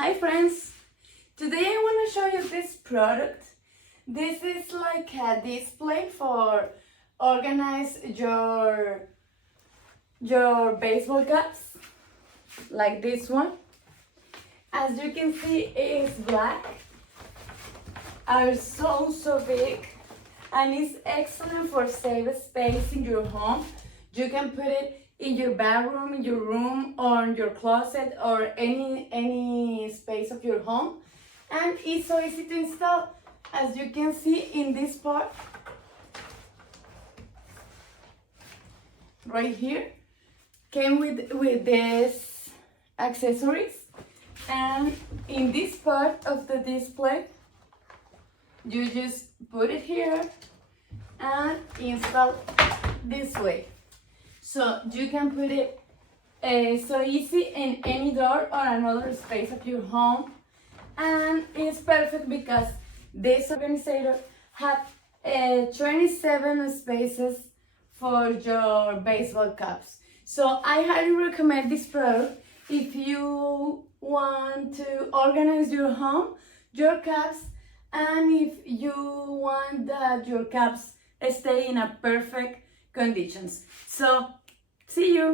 Hi friends! Today I want to show you this product. This is like a display for organize your baseball caps, like this one. As you can see, it's black, are so big, and it's excellent for save space in your home. You can put it in your bedroom, in your room, or in your closet, or any space of your home. And it's so easy to install. As you can see in this part, right here, came with this accessories. And in this part of the display, you just put it here and install this way. So you can put it so easy in any door or another space of your home. And it's perfect because this organizer has 27 spaces for your baseball caps. So I highly recommend this product if you want to organize your home, your caps, and if you want that your caps stay in a perfect conditions. So see you.